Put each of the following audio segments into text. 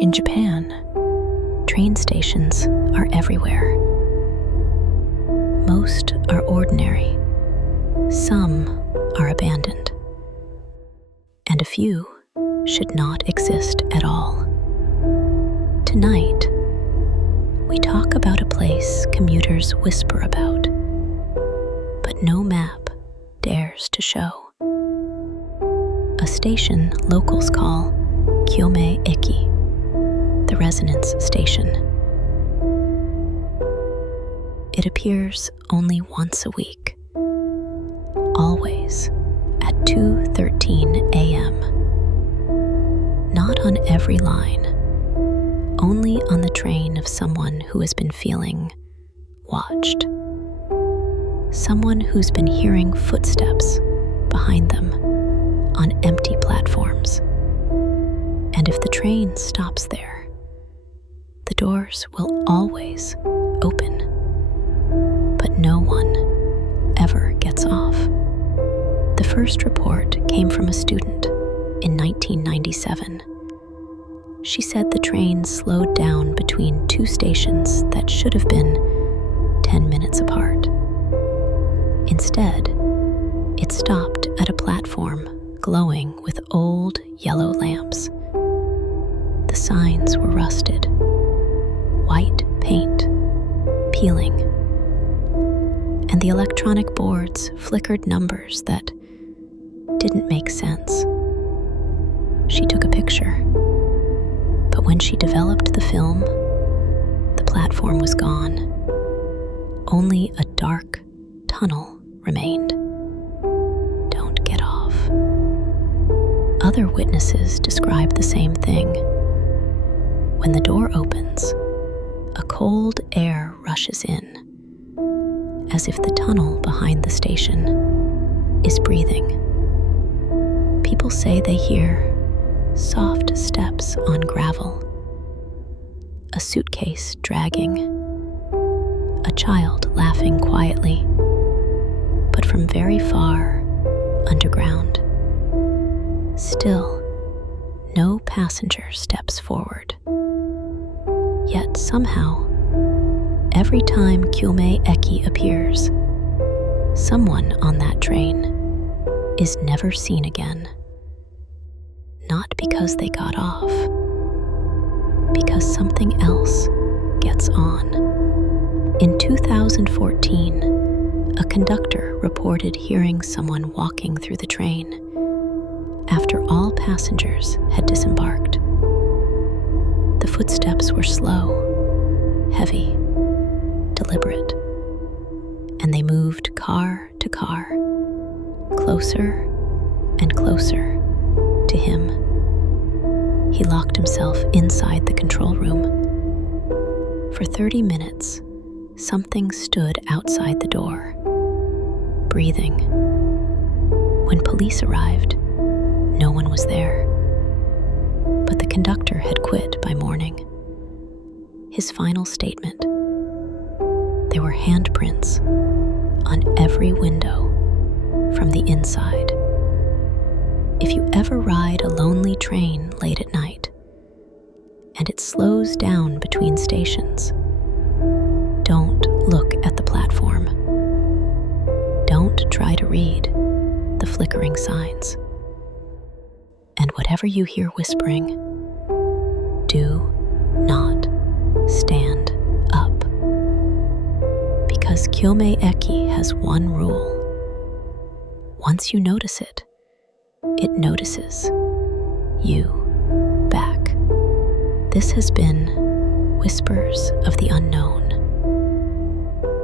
In Japan, train stations are everywhere. Most are ordinary, some are abandoned, and a few should not exist at all. Tonight, we talk about a place commuters whisper about, but no map dares to show. A station locals call Kyoumei Eki, the resonance station. It appears only once a week, always at 2:13 a.m. Not on every line, only on the train of someone who has been feeling watched. Someone who's been hearing footsteps behind them on empty platforms. And if the train stops there, the doors will always open, but no one ever gets off. The first report came from a student in 1997. She said the train slowed down between two stations that should have been 10 minutes apart. Instead, it stopped at a platform glowing with old yellow lamps. The signs were rusted, white paint peeling, and the electronic boards flickered numbers that didn't make sense. She took a picture, but when she developed the film, the platform was gone. Only a dark tunnel remained. Don't get off. Other witnesses describe the same thing. When the door opens, a cold air rushes in, as if the tunnel behind the station is breathing. People say they hear soft steps on gravel, a suitcase dragging, a child laughing quietly, but from very far underground. Still, no passenger steps forward. Yet somehow, every time Kyoumei Eki appears, someone on that train is never seen again. Not because they got off, because something else gets on. In 2014, a conductor reported hearing someone walking through the train after all passengers had disembarked. The footsteps were slow, heavy, deliberate, and they moved car to car, closer and closer to him. He locked himself inside the control room. For 30 minutes, something stood outside the door, breathing. When police arrived, no one was there, but the conductor had quit by morning. His final statement: there were handprints on every window from the inside. If you ever ride a lonely train late at night, and it slows down between stations, don't look at the platform. Don't try to read the flickering signs. And whatever you hear whispering, do not stand up. Because Kyoumei Eki has one rule. Once you notice it, it notices you back. This has been Whispers of the Unknown.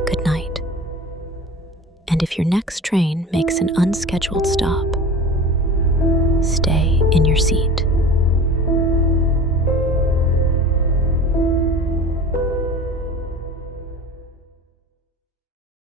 Good night. And if your next train makes an unscheduled stop, stay in your seat.